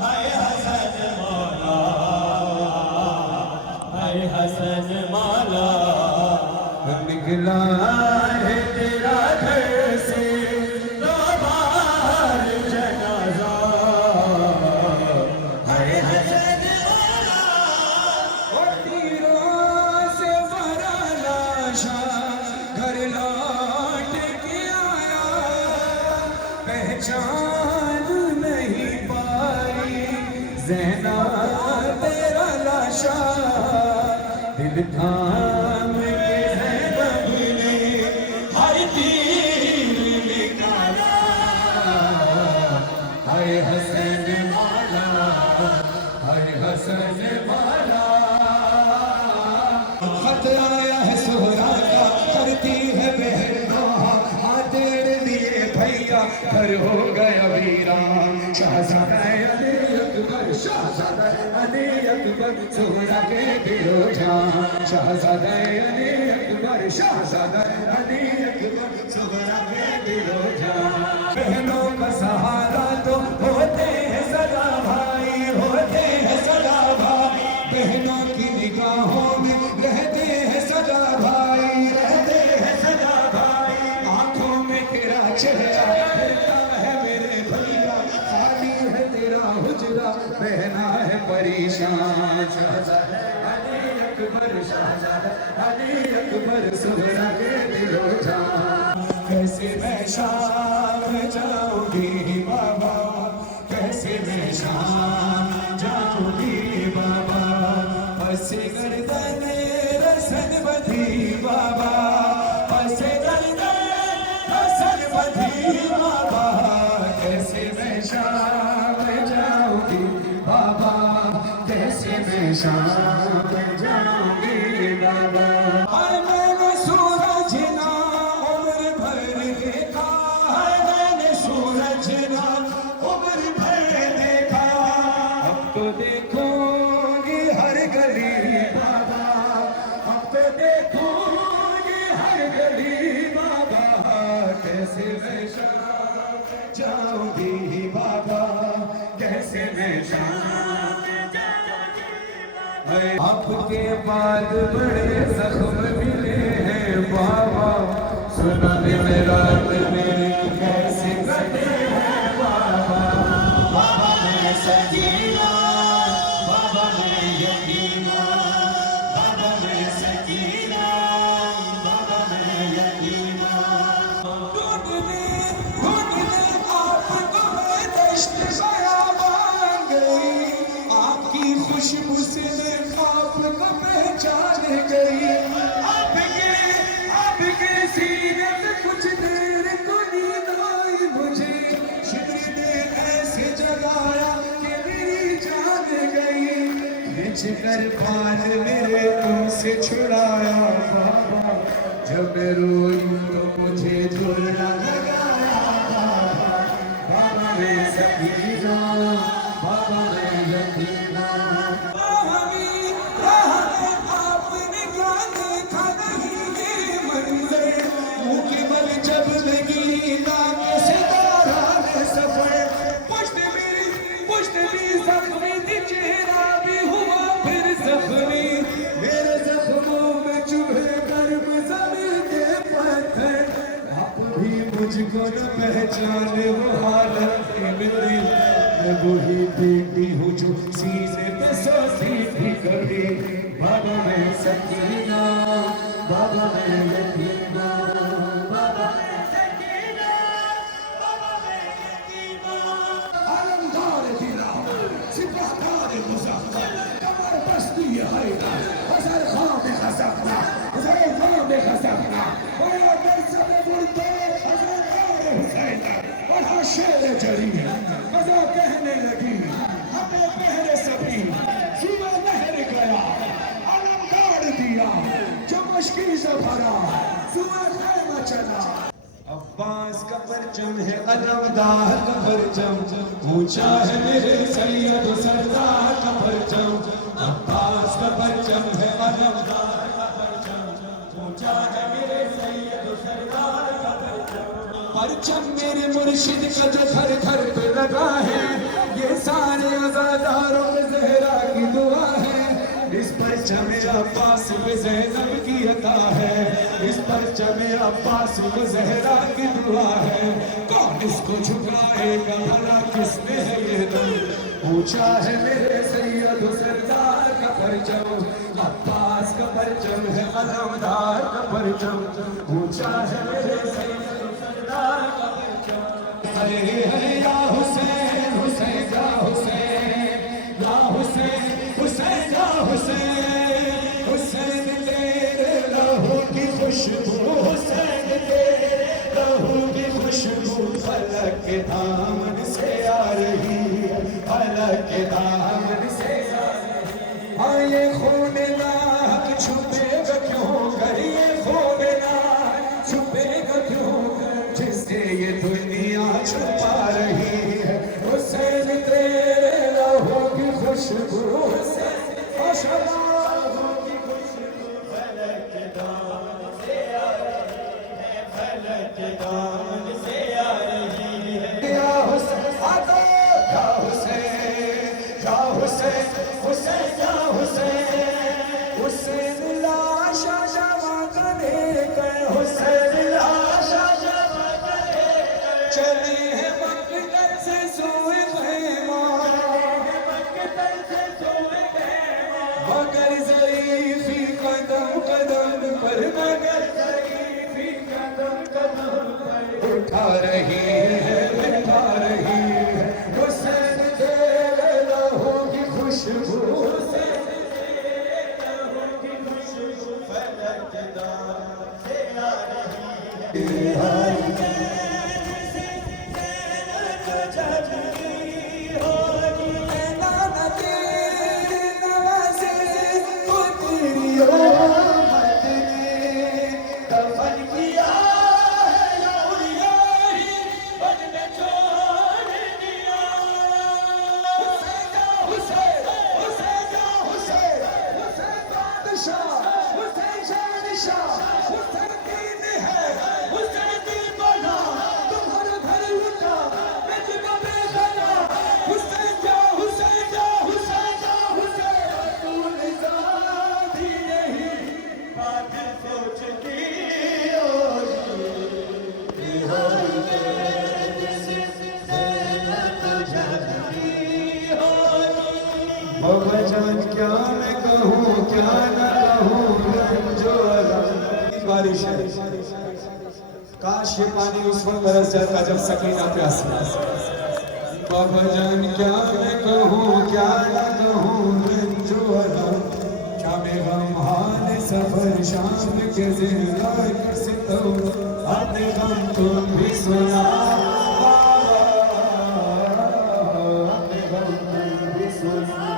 हाय हसन मौला, हाय हसन मौला। निकला है तेरा घर से तो बाहर जनाजा, हाय हसन मौला। और तीरों से भरा लाशा घर लौट के आया, पहचान नहीं पाई ज़ैना तेरा लाशा। दिल थाम के ज़ैनब ने हर तीर निकाला, हाय हसन मौला, हाय हसन मौला। खत आया है सोहरा का, करती है बहन हाँ तेरे लिए भैया घर हो गया वीरान। शहज़ादा अली अकबर, शहज़ादा अली अकबर सोहरा के दिलो जान। शहज़ादा अली अकबर, शहज़ादा अली अकबर सोहरा के दिलो जान। बहनों का सहारा तो होते हैं सदा भाई, होते हैं सदा भाई। बहनों की निगाहों में रहते हैं सदा भाई, रहते हैं सदा भाई। आंखों में तेरा चेहरा फिरता है मेरे भैया, खाली है तेरा हुजरा बहना है परेशान। शहज़ादा अली अकबर, शहज़ादा अली अकबर सोहरा के दिलो जान। कैसे मैं शाम जाऊंगी बाबा, कैसे मैं शाम जाऊंगी बाबा। पसे गर्दन रसन बधी बाबा, पसे गर्दन रसन बधी बाबा। कैसे मैं शाम जाऊंगी बाबा, कैसे मैं शाम जाऊंगी बाबा। हाय मैंने सूरज ना उम्र भर देखा, हाय मैंने सूरज ना उम्र भर देखा। अब तो देखूंगी हर गली बाबा, अब तो देखूंगी हर गली बाबा। कैसे मैं शाम जाऊंगी बाबा, कैसे मैं शाम जाऊंगी। आपके बाद बड़े जख्म मिले हैं बाबा, सुना दिन रात मेरी कैसे कटे हैं बाबा। बाबा मैं सकीना, बाबा मैं यतीमा, बाबा मैं सकीना, बाबा मैं यतीमा। ढूंढने आपको मैं दश्त बयाबान गई, आपकी खुशबू से मैं आपको पहचान गई। आपके सीने में कुछ देर को नींद आई मुझे, शिद्र ने ऐसे जगाया कि मेरी जान गई। खिंच कर बाल मेरे तुमसे छुड़ाया बाबा, जब मैं रोई तो मुझे झूलना लगाया बाबा। बाबा मैं सकीना, बाबा मैं यतीमा। आपने क्या देखा नहीं ये मंजर, मुँह के बल जब लगी नाक से दौरान सफर। पुश्त भी जख्मी थी, चेहरा भी हुआ फिर जख्मी। मेरे जख्मों में चुभे गर्म ज़मीन के पत्थर। आप भी मुझको न पहचाने वो हालत मिली, मैं वही बेटी हूँ जो सीने पे सोती थी कभी। बाबा मैं सकीना, बाबा मैं यतीमा, बाबा मैं सकीना, बाबा मैं यतीमा। अलमदार दिला सिपाहदार मुज़फ़्फ़र, कमर बस्ती हैदर, हज़र ख़ां में खसकना, हज़र ख़ां में खसकना। बड़ा दर्शन मुर्दे हज़रत हुसैन बड़ा शेर जरी। मज़ा कहने लगी हमें पहरे सभी, सुबह लहर गया अलमदार दिया, जो मुश्किल से भरा सुबह खैमा चला। अब्बास का परचम है अलमदार का परचम, ऊंचा है मेरे सैयद सरदार का परचम। अब्बास का परचम है अलमदार का परचम, ऊंचा है मेरे सैयद सरदार का परचम। परचम मेरे मुर्शिद का जो घर घर पे लगा है, ये सारे अज़ादारों में ज़हरा की दुआ है, इस परचम अब्बास में ज़ैनब की अता है, इस परचम अब्बास में ज़हरा की दुआ है। कौन इसको झुकाएगा भला किसने है ये दम, ऊंचा है मेरे सैयद सरदार का परचम, अब्बास का परचम है अलमदार का परचम, ऊंचा है मेरे सैयद सरदार का परचम। अरे है या हुसैन हुसैन या हुसैन या हुसैन हुसैन या हुसैन, हुसैन तेरे लहू की खुशबू, हुसैन तेरे लहू की खुशबू फलक के दामन से आ रही है, फलक के दामन से आ रही है। हाँ ये खून लाख छुपेगा क्यों कर, ये खून लाख छुपेगा क्यों कर, जिससे ये दुनिया छुपा रही है, हुसैन तेरे लहू की खुशबू, हुसैन लहू की खुशबू फलक के दामन से आ रही है, फलक के दामन से आ रही है। या हुसैन आतो या हुसैन या हुसैन हुसैन या हुसैन, हुसैन लाशा जमा करे कर, हुसैन लाशा जमा करे कर, चले हैं मक्कर से सोए खैमा, मक्कर से सोए खैमा, मगर ज़रीफ़ी कदम कदम पर, मगर ज़रीफ़ी कदम कदम पर उठा रही है, उठा रही है, हुसैन तेरे लहू की खुशबू, हुसैन तेरे लहू की खुशबू फलक के दामन से आ रही है। बाबा जान क्या मैं कहूँ क्या न कहूँ, जो बारिश है, काश ये पानी उस वक्त बरस जाता जब सकीना प्यासी। बाबा जान क्या मैं कहूँ क्या न कहूँ, जो क्या मैं गमहान सफर शाम के जिंदा सितम, अपने गम तुम भी सुना, अपने गम तुम भी सुना।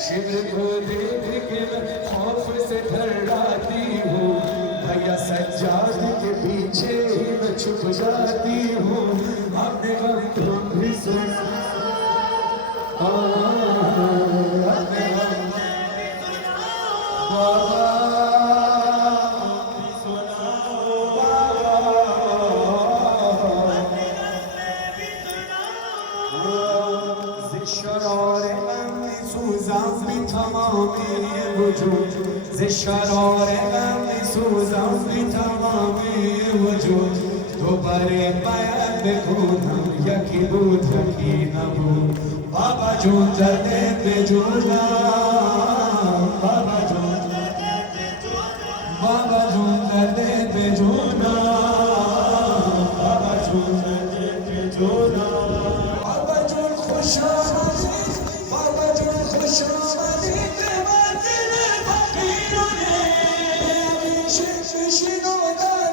शिब्र को देख के मैं खौफ से थर्राती हूँ, भैया सज्जाद के पीछे ही मैं छुप जाती हूँ, अपने गम तुम भी सुना, अपने गम बाबा ज़िशरार गम सूज़म भी तमामी वजूद, दोबारे पैद खूनम यकी बूद यकी नबू, बाबा जून जलते बेजूना, बाबा जून जलते बेजूना, बाबा जून जलते बेजूना, बाबा जून जलते बेजूना, बाबा जून खुशामदी, बाबा जून खुशामदी। She knows that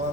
और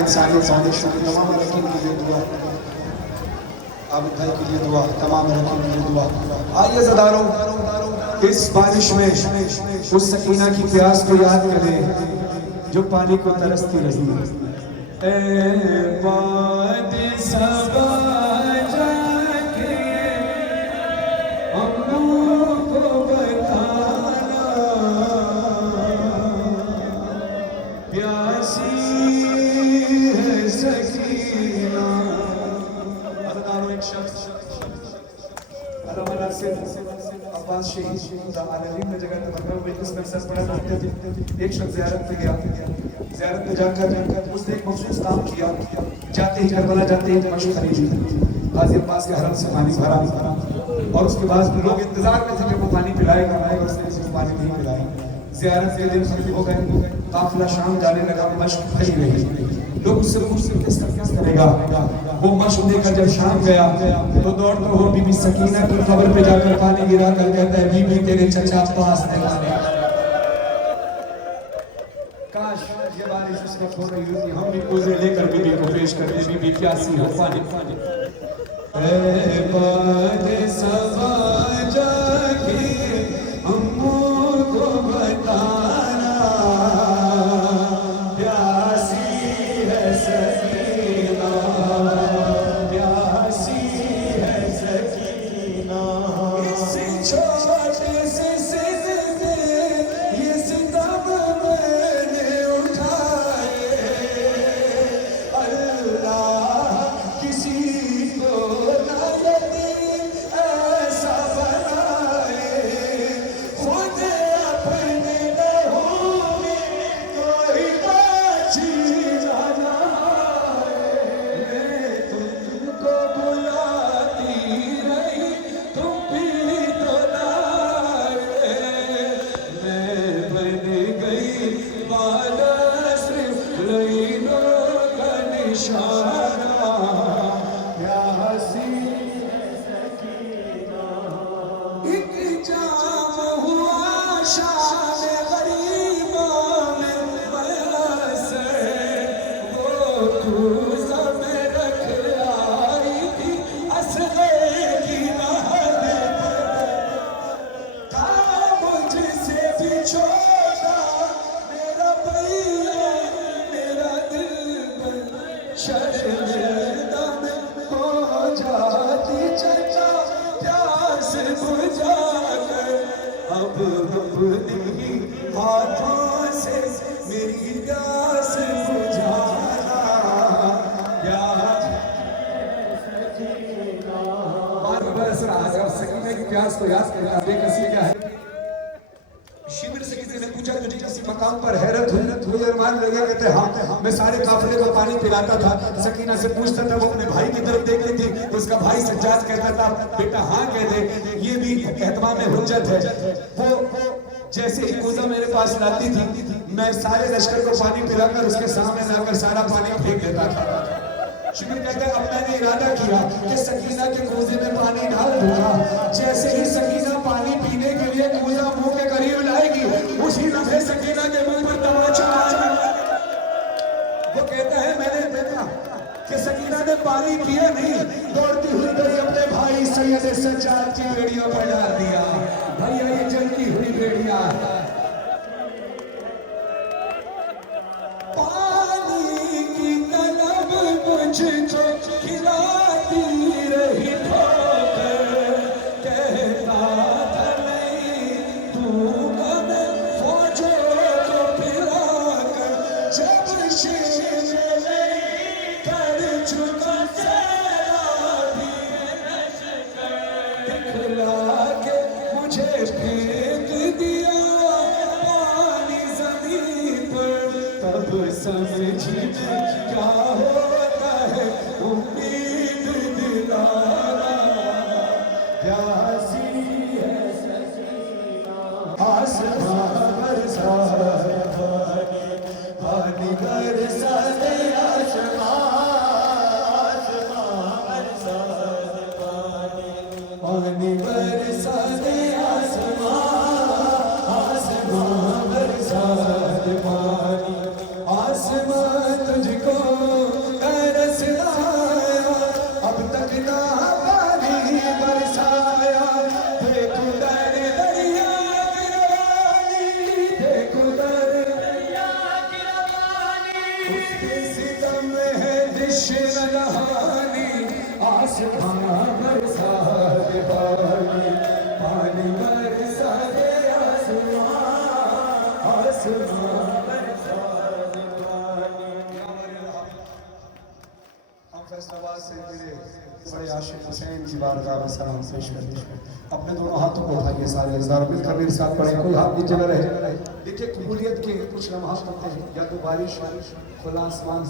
इंसानी फाउंडेशन की तमाम अरकान के लिए दुआ आबिद भाई के लिए दुआ तमाम अरकान के लिए दुआ आइए ज़दारों इस बारिश में उस सकीना की प्यास को याद करें जो पानी को तरसती रही ए बाद सबा जाके अम्मू को बताना प्यासी सकीना एक शख्स अब्बास शहीद आलमीन में जगह तमन्ना बिल्कुल मकसद पड़ा करते थे एक शख्स ज़ियारत पे गया ज़ियारत पे जाकर उसने एक मखसूस काम किया जाते ही करबला जाते ही मशक खरीदी गाज़ी अब्बास के हरम से पानी भरा और उसके बाद लोग इंतजार में थे कि वो पानी पिलाएगा और उसने किसी को पानी नहीं पिलाया ज़ियारत के दिन खत्म हो गए काफिला शाम जाने लगा मशक खड़ी रही लोग उससे पूछते किस करेगा वो मशक देकर जब शाम गया तो दौड़ता हुआ बीबी सकीना की कब्र पे जाकर पानी गिरा कर कहता है बीबी तेरे चचा पास नहीं आने काश ये बारिश उस वक्त हो रही होती हम भी पूजे लेकर बीबी को पेश करते बीबी प्यासी हो पानी ए बाद सबा जाके अम्मू को बताना प्यासी है सकीना प्यासी है सकीना इस छोटे से सिजदे ये सितम मैंने उठाए अल्लाह किसी को ना यतीम ऐसा बनाए खुद अपने लहू में कोई बाजी ना जाए तुमको बुलाती रही तुम भी तो लाए मैं बन गई बाला सिर्फ लईनों का निशाना प्यासी एक जाम हुआ शाम गरीबों में मैसर वो कूज़ा में रख आई थी असग़र की राहत था मुझसे भी छोटा मेरा भैया मेरा दिल पर शर्मिंदा में हो जाती चचा प्यास बुझा कर अब अपनी हाथों से मेरी प्यास बुझाना प्यास बार बरस रहा है और सकीना की प्यास को याद करना बेकसी क्या है शिविर से किसी ने पूछा तुझे किसी मकाम पर हैरत हुई अरमान लगा कहते हाँ मैं सारे काफिले को पानी पिलाता था सकीना से पूछता था वो अपने भाई की तरफ देखती थी तो उसका भाई सज्जाद कहता था बेटा हाँ कहते ये भी एहतमाम हुज्जत है वो जैसे ही कूज़ा मेरे पास लाती थी मैं सारे लश्कर को पानी पिलाकर उसके सामने लाकर सारा पानी फेंक देता था शिविर कहता है अब मैंने इरादा किया कि सकीना के कूज़े में पानी डाल दूंगा जैसे ही सकीना पानी पीने के लिए कूज़ा मुंह के करीब लाएगी उसी लम्हे सकीना के मुंह पर तमाचा वो कहता है मैंने देखा कि सकीना ने पानी पिया नहीं दौड़ती हुई गई अपने भाई सैयद सज्जाद की बेड़ियों पर डाल दिया भैया ये जलती हुई बेड़िया पानी की तलब मुझको खिलाती रही ठोकर कहता था नहीं दूंगा मैं फौजों को पिलाकर जब शेर कर चुका सैलाबी दिखला के मुझे फेंक दिया पानी ज़मीन पर तब समझी क्या होता है उम्मीद दिलाना प्यासी है सकीना आसमां बरसा दे पानी बरसा दे आसमां बरसा दे पानी बरसा दे आसमां बरसा दे पानी आसमां तुझको तरस आया अब तक ना पानी बरसाया देखो दर दरिया की रवानी देखो दर दरिया की रवानी उसके सितम में है दिश्न नहानी आसमां बरसा दे पानी पानी बरसा दे आसमां बरसा दे पानी। हम फैसलाबाद से मेरे बड़े आशिक हुसैन की बारगाह में सलाम पेश करते हैं। अपने दोनों हाथों को उठाइए सारे इज़ार मिलकर मेरे साथ पढ़े कोई हाथ नीचे न रहे। देखिए कबूलियत के कुछ लम्हात होते हैं या तो बारिश खुला आसमान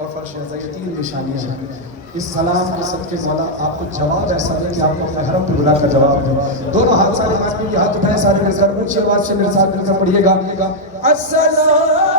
और फर्श है ये तीन निशानियां हैं। इस सलाम के सदके मौला आपको जवाब ऐसा दे कि आपको अपने हरम पे बुलाकर जवाब दे। दोनों हाथ सारे हाथ उठाए सारे मिलकर ऊंची आवाज से मेरे साथ मिलकर पढ़िएगा अस्सलाम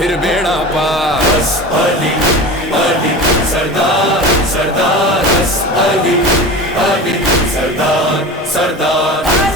फिर बेड़ा पार बस अली अली सरदार सरदार बस अली अली सरदार सरदार